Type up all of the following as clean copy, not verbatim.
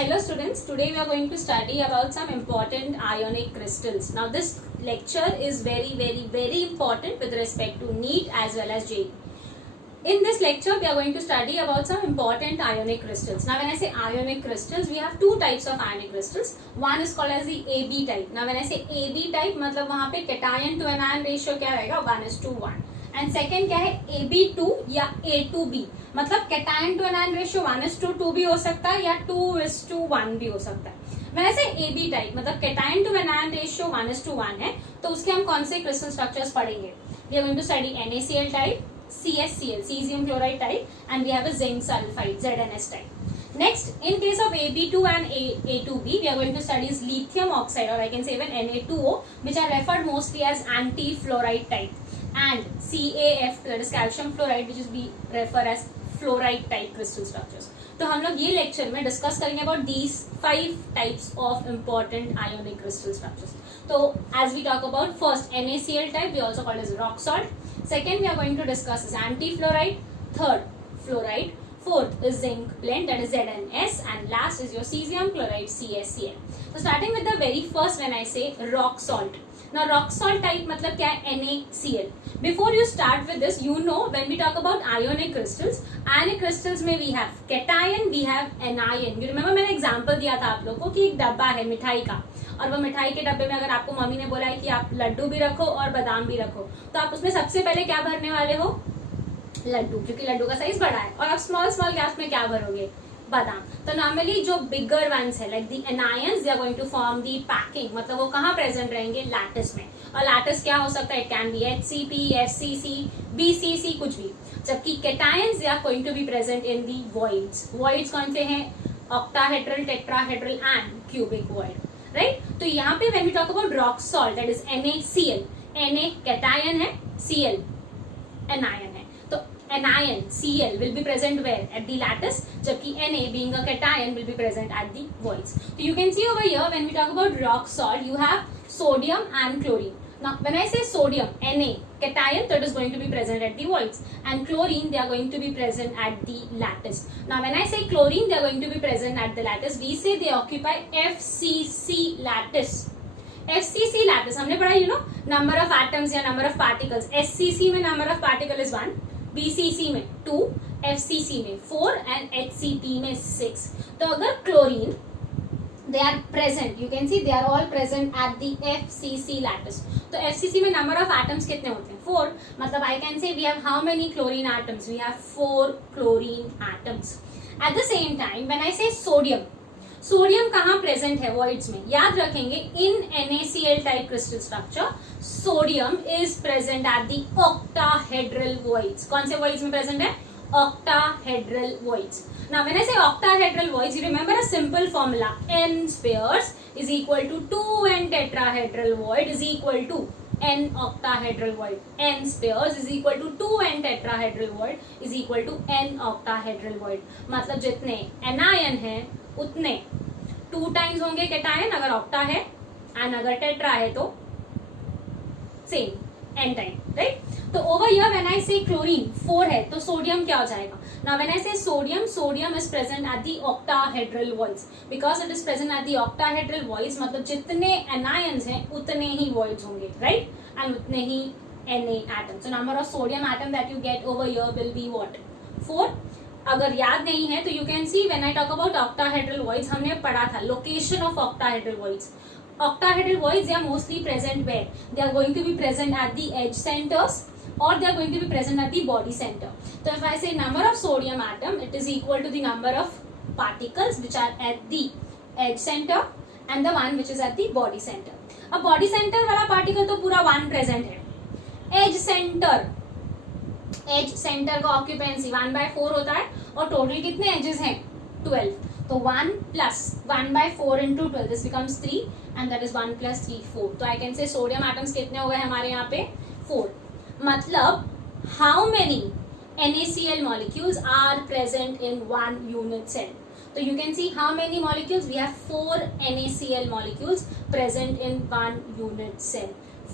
Hello students, today we are going to study about some important ionic crystals. Now this lecture is very important with respect to NEET as well as JEE. In this lecture we are going to study about some important ionic crystals. Now when I say ionic crystals, we have two types of ionic crystals. One is called as the AB type. Now when I say AB type, मतलब वहाँ पे cation to anion ratio क्या रहेगा 1:1. And second क्या है AB2 या A2B, मतलब cation to anion ratio 1:2 भी हो सकता है या 2:1 भी हो सकता है। वैसे AB टाइप मतलब कैटायन टू एनायन रेशियो 1:1 है, तो उसके हम कौन से क्रिस्टल स्ट्रक्चर्स पढ़ेंगे? We are going to study NaCl type, CsCl cesium chloride type, and we have a zinc sulfide ZnS type. Next, in case of AB2 and A2B, we are going to study lithium oxide, or I can say even Na2O, which are referred mostly as anti-fluoride type, and CaF, that is calcium fluoride, which is we refer as fluoride type crystal structures. तो हम लोग ये lecture में discuss करेंगे about these 5 types of important ionic crystal structures. तो as we talk about first NaCl type, we also call it as rock salt. Second, we are going to discuss is anti-fluoride. Third, fluoride. Fourth is zinc blend, that is ZnS, and last is your cesium chloride, CsCl. So starting with the very first, when I say rock salt. Now rock salt type मतलब क्या है? NaCl. Before you start with this, you know when we talk about ionic crystals में we have cation, we have anion. You remember मैंने example दिया था आप लोगों को कि एक डब्बा है मिठाई का, और वो मिठाई के डब्बे में अगर आपको मम्मी ने बोला है कि आप लड्डू भी रखो और बादाम भी रखो, तो आप उसमें सबसे पहले क्या भरने वाले हो? लड्डू, क्योंकि लड्डू का साइज बड़ा है, और आप स्मॉल गैस में क्या भरोगे? बादाम. तो नॉर्मली जो बिगर वंस है like the anions, they are going to form the packing, मतलब वो कहाँ प्रेजेंट रहेंगे? लैटिस में. और लैटिस क्या हो सकता है? It can be HCP, FCC, BCC, कुछ भी. जबकि cations they are going to be present in the voids. Voids कौन से हैं? Octahedral, tetrahedral and cubic void, right. तो यहाँ पे when we talk about rock salt, that is NaCl. Na cation है, Cl एनायन है. तो anion Cl will be present where? At the lattice, जबकि Na being a cation will be present at the voids. So you can see over here when we talk about rock salt, you have sodium and chlorine. Now when I say sodium, Na cation, that is going to be present at the voids, and chlorine, they are going to be present at the lattice. Now when I say chlorine, they are going to be present at the lattice, we say they occupy FCC lattice. FCC lattice हमने पढ़ा, you know, number of atoms या number of particles. SCC में number of particle is 1, BCC में 2, FCC में 4 and HCP में 6. तो अगर chlorine they are present, you can see they are all present at the FCC lattice. तो FCC में number of atoms कितने होते हैं? 4. मतलब I can say we have how many chlorine atoms? We have 4 chlorine atoms. At the same time, when I say sodium, sodium कहाँ present है? Voids में. याद रखेंगे in NaCl type crystal structure, sodium is present at the octahedral voids. कौन से voids में present है? Octahedral voids. Now when I say octahedral voids, you remember a simple formula, n spheres is equal to 2n tetrahedral void is equal to n octahedral void. n spares is equal to 2n tetrahedral void is equal to n octahedral void. मतलब जितने anion है उतने 2 times होंगे cation अगर octa है, and अगर tetra है तो सेम n टाइम, राइट. तो ओवर हियर व्हेन आई से क्लोरीन 4 है, तो सोडियम क्या हो जाएगा? नाउ व्हेन आई से sodium is present at the octahedral voids. Because it is present at the octahedral voids, मतलब जितने एनायंस हैं उतने ही वॉइड्स होंगे, राइट, एंड उतने ही Na atoms. So number of sodium atom that you get over here will be what? 4. अगर याद नहीं है तो you can see when I talk about octahedral voids, हमने पढ़ा था location of octahedral voids. Octahedral voids, they are mostly present where? They are going to be present at the edge centers, or they are going to be present at the body center. So if I say number of sodium atom, it is equal to the number of particles which are at the edge center and the one which is at the body center. अब body center वाला particle तो पूरा 1 present है. edge center का occupancy 1/4 होता है, और total कितने edges हैं? 12. तो 1 plus 1/4 into 12, this becomes 3, and that is 1 plus 3, 4. तो I can say sodium atoms कितने हो गए हमारे यहाँ पे? 4. मतलब how many NaCl molecules are present in one unit cell? तो you can see how many molecules? We have 4 NaCl molecules present in one unit cell.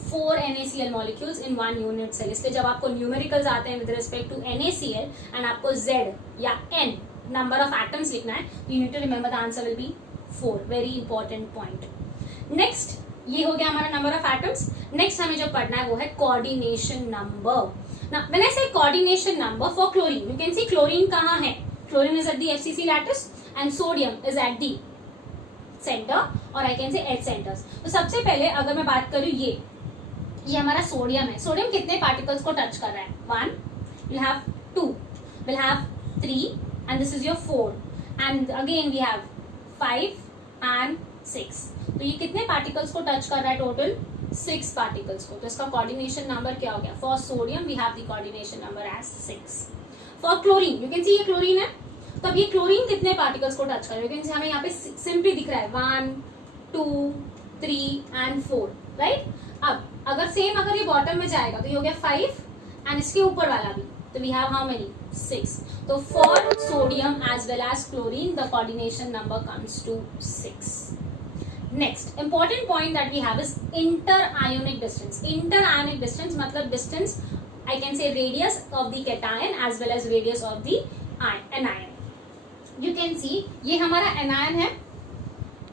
4 NaCl molecules in one unit cell. इसलिए जब आपको numericals आते हैं with respect to NaCl and आपको Z या N number of atoms लिखना है, you need to remember the answer will be 4. Very important point. Next, ये हो गया हमारा नंबर ऑफ एटम्स. नेक्स्ट हमें जो पढ़ना है वो है coordination number. Now, when I say coordination number for chlorine, you can see chlorine कहाँ है? Chlorine is at the FCC lattice and sodium is at the center, or I can say H centers. तो सबसे पहले अगर मैं बात करूँ ये हमारा सोडियम है. सोडियम कितने पार्टिकल्स को टच कर रहा है? 1, we'll have 2, we'll have 3, and this is your 4, and again we have 5 and 6. तो ये कितने पार्टिकल्स को टच कर रहा है टोटल? 6 पार्टिकल्स को. तो इसका कोऑर्डिनेशन नंबर क्या हो गया? For sodium we have the coordination number as 6. For chlorine, you can see ये क्लोरीन है, तो अब ये क्लोरीन कितने पार्टिकल्स को टच कर रहा है? यू कैन सी हमें यहाँ पे सिंपली दिख रहा है 1, 2, 3 and 4, राइट. अब अगर सेम अगर ये बॉटम में जाएगा तो ये हो गया 5, एंड इसके ऊपर वाला भी, तो वी हैव हाउ मेनी? 6. तो for sodium as well as chlorine the coordination number comes to 6. Next important point that we have is interionic distance. Interionic distance मतलब distance, I can say radius of the cation as well as radius of the anion. You can see ये हमारा anion है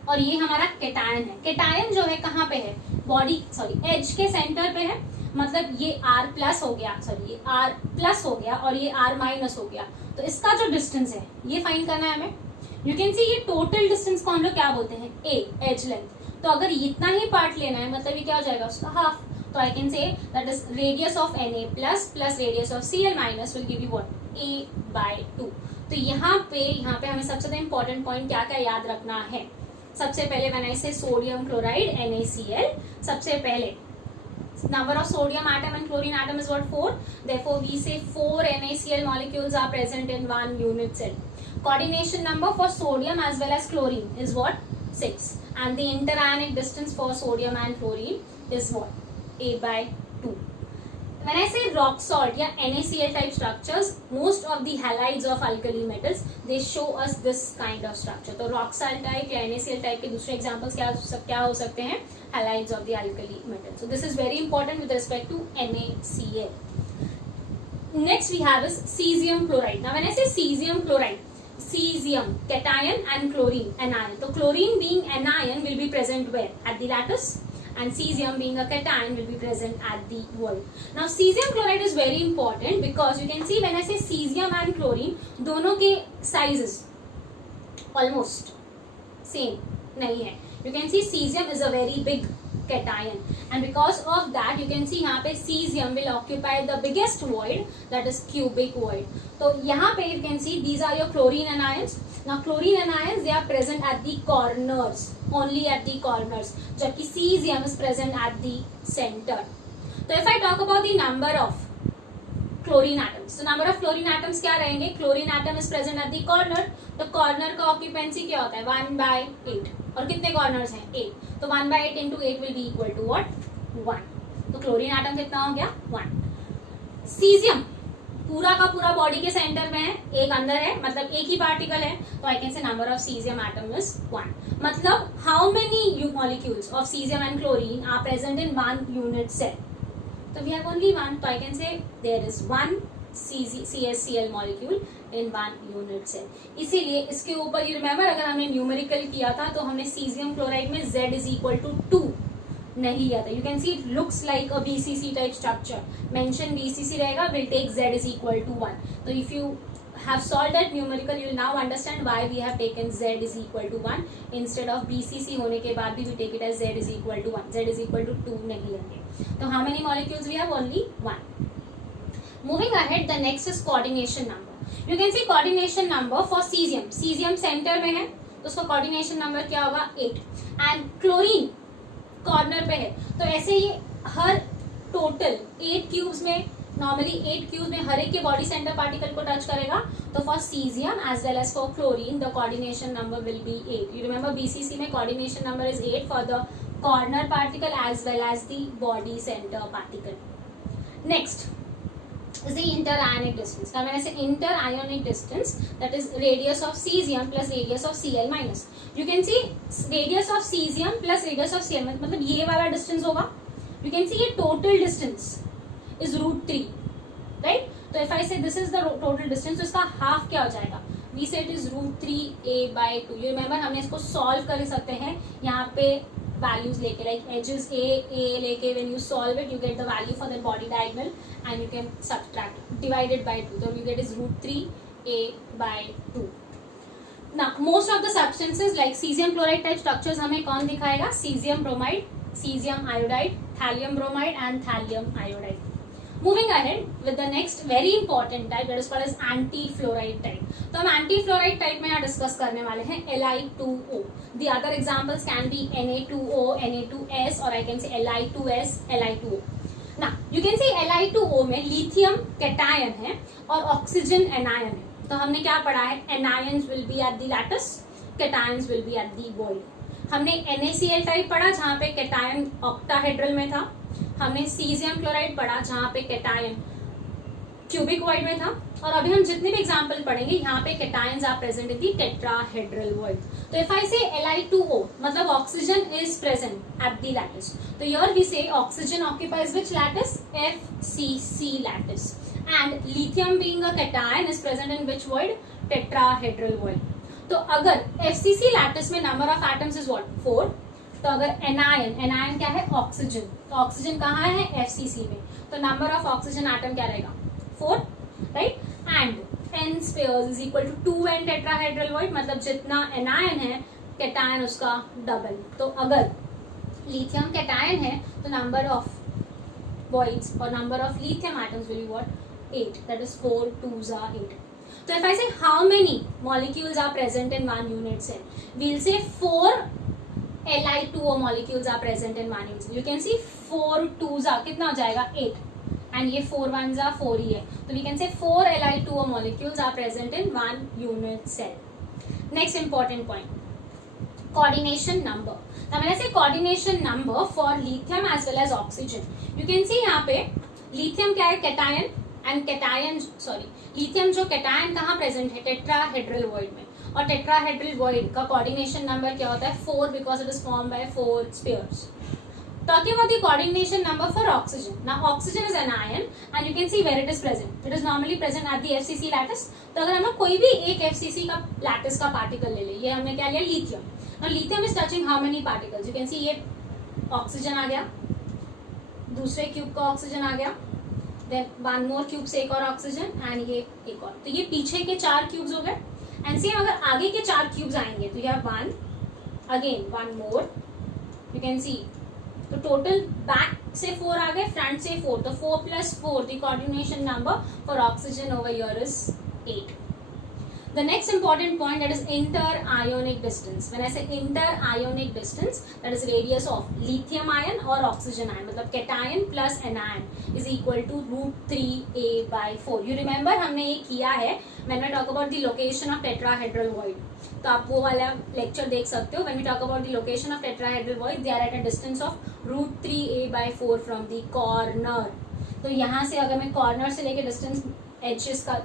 और ये हमारा cation है. cation जो है कहाँ पे है? बॉडी एज के सेंटर पे है, मतलब ये R प्लस हो गया, ये R प्लस हो गया और ये R माइनस हो गया. तो इसका जो डिस्टेंस है ये फाइंड करना है हमें. यू कैन सी ये टोटल डिस्टेंस को हम लोग क्या बोलते हैं? ए, एज लेंथ. तो अगर इतना ही पार्ट लेना है मतलब ये क्या हो जाएगा? उसका हाफ. तो I can say that is radius of Na plus plus radius of Cl minus will give you what? A/2. तो यहाँ पे हमें सबसे ज्यादा इंपॉर्टेंट पॉइंट क्या क्या याद रखना है? सबसे पहले व्हेन आई से सोडियम क्लोराइड NaCl, सबसे पहले number of sodium atom and chlorine atom is what? 4. Therefore we say 4 NaCl molecules are present in one unit cell. Coordination number for sodium as well as chlorine is what? 6. And the interionic distance for sodium and chlorine is what? A/2. When I say rock salt या NaCl type structures, most of the halides of alkali metals they show us this kind of structure. तो rock salt type या NaCl type के दूसरे examples क्या हो सकते हैं? Halides of the alkali metals. So this is very important with respect to NaCl. Next we have is cesium chloride. Now when I say cesium chloride, cesium cation and chlorine anion. So chlorine being anion will be present where? At the lattice. And cesium being a cation will be present at the wall. Now cesium chloride is very important because you can see when I say cesium and chlorine, दोनों के sizes almost same नहीं है. You can see cesium is a very big cation, and because of that you can see यहाँ पे cesium will occupy the biggest void, that is cubic void. तो यहाँ पे you can see these are your chlorine anions. Now chlorine anions they are present at the corners, only at the corners, जबकि cesium is present at the center. तो if I talk about the number of chlorine atoms, तो number of chlorine atoms क्या रहेंगे? Chlorine atom is present at the corner, तो corner का occupancy क्या होता है? 1/8. और कितने corners हैं? 8. तो 1/8 into 8 will be equal to what? 1. तो chlorine atom कितना हो गया? 1. cesium पूरा का पूरा बॉडी के सेंटर में है, एक अंदर है, मतलब एक ही पार्टिकल है, तो आई कैन से number of cesium atom is 1. मतलब how many molecules of cesium and chlorine are present in one unit cell? तो we have only one, तो I can say there is one CSCl molecule in one unit cell. इसीलिए इसके ऊपर you remember अगर हमने numerical किया था तो हमने cesium chloride में Z is equal to 2 नहीं लिया था. You can see it looks like a BCC type structure. Mention BCC रहेगा, will take Z is equal to 1. So if you have solved that numerical, you will now understand why we have taken Z is equal to 1 instead of BCC होने के बाद भी we take it as Z is equal to 1. Z is equal to 2 नहीं लेंगे. तो how many molecules we have? Only 1. Moving ahead, the next is coordination number. You can see coordination number for cesium. Cesium center में है, तो उसका coordination number क्या होगा? 8. And chlorine corner पे है, तो ऐसे ये हर टोटल 8 क्यूब्स में, नॉर्मली 8 क्यूब्स में हर एक के बॉडी सेंटर पार्टिकल को टच करेगा. तो for caesium as well as for chlorine the coordination number will be 8. You remember BCC में coordination number is 8 for the corner particle as well as the body centre particle. Next is the interionic distance. Now when I say interionic distance, that is radius of cesium plus radius of Cl minus. You can see radius of cesium plus radius of Cl मतलब ये वाला distance होगा. You can see ये total distance is √3, right? तो if I say this is the total distance, तो इसका half क्या हो जाएगा? वी से it is √3a/2. You remember हमने इसको सॉल्व कर सकते हैं यहाँ पे वैल्यूज लेके, लाइक एजेस a लेके when you solve it you get the value for the body diagonal and you can subtract divided by 2. तो you get is √3a/2. Now most of the substances like cesium chloride type structures हमें कौन दिखाएगा? cesium bromide, cesium iodide, thallium bromide and thallium iodide. Moving ahead with the next very important type that is called as anti-fluoride type. तो हम anti-fluoride type में यहाँ discuss करने वाले हैं Li2O. The other examples can be Na2O, Na2S or I can say Li2S, Li2O. Now you can see Li2O में lithium cation है और oxygen anion है. तो हमने क्या पढ़ा है? Anions will be at the lattice, cations will be at the void. हमने NaCl टाइप पढ़ा जहाँ पे cation octahedral में था. हमने सीजियम क्लोराइड पढ़ा जहाँ पे कैटायन क्यूबिक वॉइड में था. और अभी हम जितने भी एग्जांपल पढ़ेंगे यहाँ पे cations are present in the tetrahedral void. तो इफ आई से Li2O मतलब oxygen is present at the lattice. तो here we say oxygen occupies which lattice? FCC lattice. And lithium being a cation is present in which void? Tetrahedral void. तो अगर FCC lattice में number of atoms is what? 4. तो अगर anion क्या है? Oxygen. तो oxygen कहाँ है? FCC में. तो नंबर ऑफ ऑक्सीजन एटम क्या रहेगा? 4, right. And n spheres is equal to 2n tetrahedral void. मतलब जितना एनायन है कैटायन उसका डबल. तो अगर लिथियम कैटायन है तो नंबर ऑफ वॉइड्स और number of lithium atoms will be what? 8. That is 4 2s are 8. So if I say how many molecules are present in one unit cell, we'll say 4 Li2O molecules are present in one unit cell. You can see 4 2s are कितना हो जाएगा? 8. And ये 4 1s are 4 ही है. तो we can say 4 Li2O molecules are present in one unit cell. Next important point, coordination number. Now when I say coordination number for lithium as well as oxygen, you can see यहाँ पे lithium क्या है? Cation. And cation lithium जो cation कहाँ present है? Tetrahedral void में. और tetrahedral void का कोऑर्डिनेशन नंबर क्या होता है? 4 because it is form by 4 spheres. Talking about the coordination number for oxygen. Now oxygen is anion and you can see where it is present. It is normally present at the FCC lattice. तो अगर हम कोई भी एक FCC का lattice का particle ले ले, ये हमने क्या लिया? Lithium. Now lithium is touching how many particles? You can see ये ऑक्सीजन आ गया, दूसरे क्यूब का ऑक्सीजन आ गया, देन वन मोर क्यूब से एक और ऑक्सीजन एंड ये एक और. तो ये पीछे के 4 क्यूब्स हो गए. एंड सेम अगर आगे के 4 क्यूब्स आएंगे तो यह 1 अगेन 1 मोर. यू कैन सी तो टोटल बैक से 4 आ गए, फ्रंट से 4. तो 4 + 4 the coordination number for oxygen over here is 8. The next important point, that is inter-ionic distance. When I say inter-ionic distance, that is radius of lithium ion or oxygen ion. मतलब cation plus anion is equal to √3a/4. You remember हमने ये किया है when we talk about the location of tetrahedral void. तो आप वो वाला lecture देख सकते हो. When we talk about the location of tetrahedral void, they are at a distance of √3a/4 from the corner. तो यहाँ से अगर मैं कॉर्नर से लेके डिस्टेंस एजेस का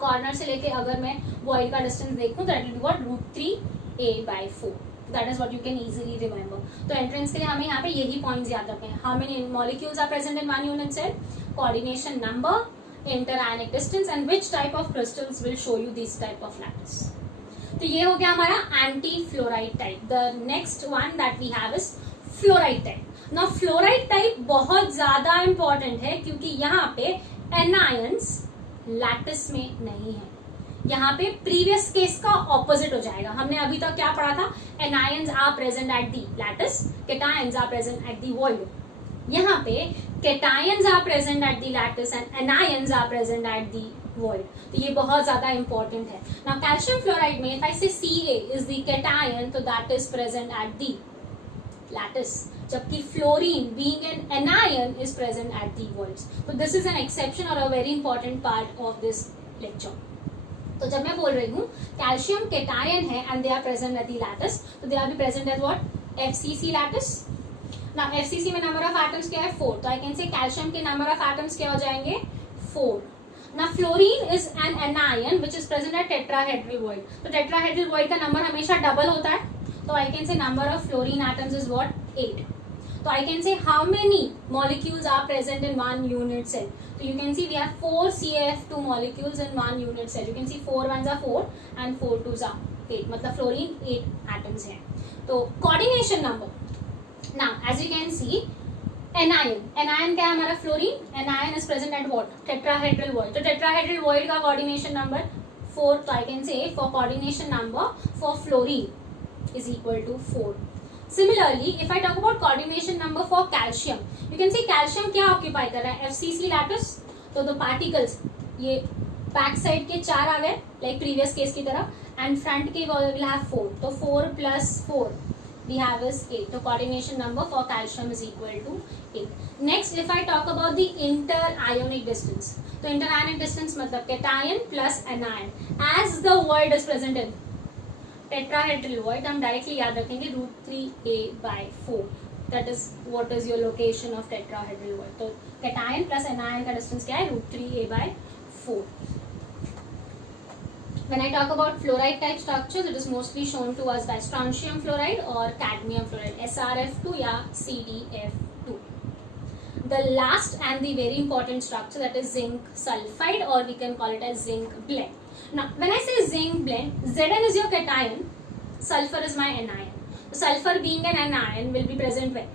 कॉर्नर से लेके अगर मैं वॉइड का डिस्टेंस देखूं तो that will be what? √3a/4. That is what you can easily remember. तो एंट्रेंस के लिए हमें यहाँ पे यही पॉइंट्स याद रखने हैं. How many molecules are present in one unit cell, coordination number, interionic distance and which type of crystals will show you this type of lattice. तो ये हो गया हमारा anti fluoride type. The next one that we have is fluoride type. Now fluoride type बहुत ज्यादा important है क्योंकि यहाँ पे एनायंस लैटिस में नहीं है. यहाँ पे प्रीवियस केस का ऑपोजिट हो जाएगा. हमने अभी तक क्या पढ़ा था? Anions are present at the lattice, cations are present at the void. यहाँ पे cations are present at the lattice and anions are present at the void. तो ये बहुत ज्यादा इंपॉर्टेंट है. नाउ कैल्शियम फ्लोराइड में if I say Ca is the cation तो that is present at the lattice, जबकि fluorine being an anion is present at the voids. तो this is an exception और a very important part of this lecture. तो जब मैं बोल रही हूँ कैल्शियम कैटायन है and they are present at the lattice, तो they are be present at what? FCC lattice. Now FCC में नंबर ऑफ एटम्स क्या है? 4. तो आई कैन से कैल्शियम के नंबर ऑफ एटम्स क्या हो जाएंगे? 4. Now fluorine is an anion which is present at tetrahedral void. तो tetrahedral void का नंबर हमेशा डबल होता है. तो आई कैन से number of fluorine atoms is what? 8. तो So I can say how many molecules are present in one unit cell. So you can see we have 4 CF2 molecules in one unit cell. You can see 4 ones are 4 and 4 twos are 8. मतलब fluorine 8 atoms हैं. तो coordination number. Now as you can see, anion क्या है हमारा fluorine? Anion is present at what? Tetrahedral void. तो tetrahedral void का coordination number 4. So I can say for coordination number for fluorine is equal to 4. Similarly, if I talk about coordination number for calcium, you can see calcium क्या occupy कर रहा है? FCC lattice. तो the particles ये back side के 4 आ गए like previous case की तरह, and front के will have 4. तो 4 plus 4 we have is 8. तो coordination number for calcium is equal to 8. Next, if I talk about the inter-ionic distance, तो inter-ionic distance मतलब cation plus anion. As the void is present in tetrahedral void, हम directly याद रखेंगे √3a/4. That is what is your location of tetrahedral void. तो cation plus anion का distance क्या है? √3a/4. When I talk about fluoride type structures, it is mostly shown to us by strontium fluoride or cadmium fluoride, SrF2 या CdF2. The last and the very important structure, that is zinc sulfide, or we can call it as zinc blende. Now, when I say zinc blende, Zn is your cation, sulfur is my anion. So, sulfur being an anion will be present where?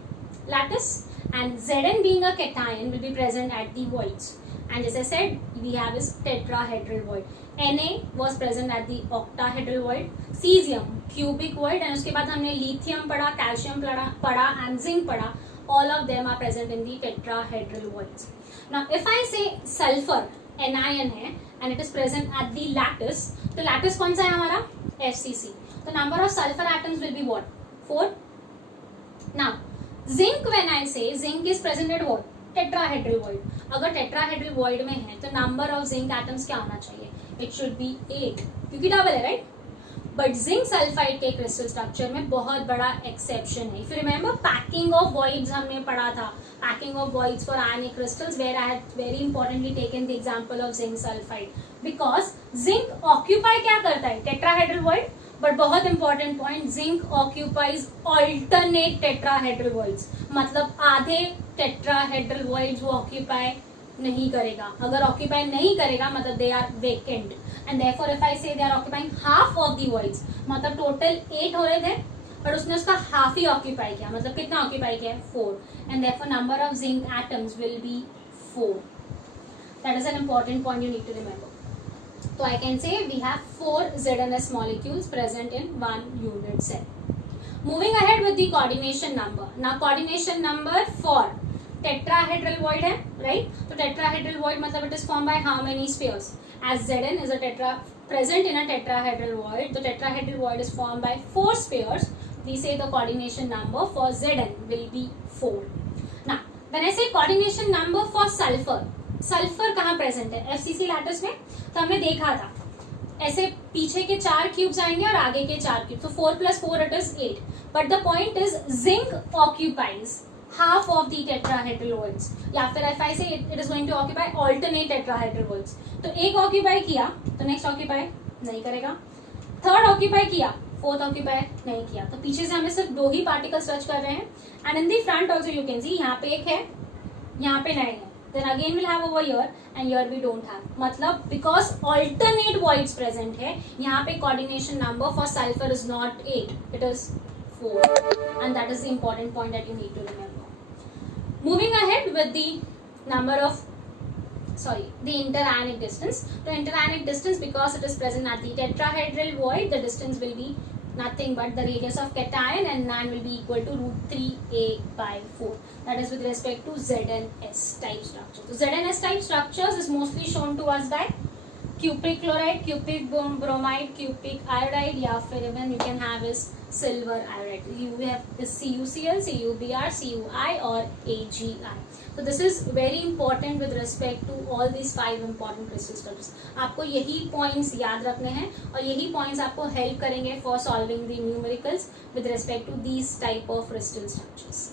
Lattice, and Zn being a cation will be present at the voids. And as I said, we have this tetrahedral void. Na was present at the octahedral void, cesium cubic void, and उसके बाद हमने lithium पढ़ा, calcium पढ़ा, and zinc पढ़ा. All of them are present in the tetrahedral voids. Now, if I say sulfur anion है and it is present at the lattice, तो lattice कौन सा है हमारा? FCC. तो number of sulfur atoms will be what? 4. Now, zinc, when I say zinc is present at what? Tetrahedral void. अगर tetrahedral void में है तो number of zinc atoms क्या होना चाहिए? It should be 8, क्योंकि double है, right? बट जिंक सल्फाइड के क्रिस्टल स्ट्रक्चर में बहुत बड़ा एक्सेप्शन है. If you remember, packing of voids हमने पढ़ा था, packing of voids for ionic crystals, where I had very importantly taken the example of zinc sulphide, because zinc occupy क्या करता है? Tetrahedral void. बट बहुत important point, zinc occupies alternate tetrahedral voids, मतलब आधे tetrahedral voids वो occupy नहीं करेगा. अगर ऑक्यूपाई नहीं करेगा मतलब they are vacant, and therefore if I say they are occupying half of the voids, मतलब टोटल 8 हो रहे थे पर उसने उसका हाफ ही ऑक्यूपाई किया, मतलब कितना ऑक्यूपाई किया? 4. and therefore number of zinc atoms will be 4. that is an important point you need to remember. So I can say we have 4 ZnS molecules present in one unit cell. Moving ahead with the coordination number. Now coordination number for tetrahedral void है, right? तो tetrahedral void मतलब it is formed by how many spheres? As Zn is a present in a tetrahedral void, the tetrahedral void is formed by 4 spheres. We say the coordination number for Zn will be 4. Now, when I say coordination number for sulfur, sulfur कहाँ present है? FCC lattice में. तो हमने देखा था ऐसे पीछे के 4 क्यूब्स आएंगे और आगे के 4 cubes. So 4 plus 4 it is 8. But the point is zinc occupies half of the tetrahedral voids, या फिर if I say it is going to occupy alternate tetrahedral voids. तो एक ऑक्यूपाई किया तो नेक्स्ट ऑक्यूपाई नहीं करेगा, थर्ड ऑक्यूपाई किया, fourth occupy नहीं किया. तो पीछे से हमें सिर्फ 2 ही पार्टिकल्स टच कर रहे हैं. And in the front also you can see, यहाँ पे एक है, यहाँ पे नहीं है. Then again will have over here and here we don't have, मतलब बिकॉज ऑल्टरनेट वॉइड्स प्रेजेंट है. यहाँ पे coordination number for sulphur is not 8, it is 4, and that is the important point that you need to remember. Moving ahead with the interionic distance. So interionic distance, because it is present at the tetrahedral void, the distance will be nothing but the radius of cation, and anion will be equal to √3a/4. That is with respect to ZnS type structure. So ZnS type structures is mostly shown to us by cupric chloride, cupric bromide, cupric iodide, या फिर even you can have is silver iodide. You have is CuCl, CuBr, CuI or AgI. So this is very important with respect to all these 5 important crystal structures. आपको यही points याद रखने हैं और यही points आपको help करेंगे for solving the numericals with respect to these type of crystal structures.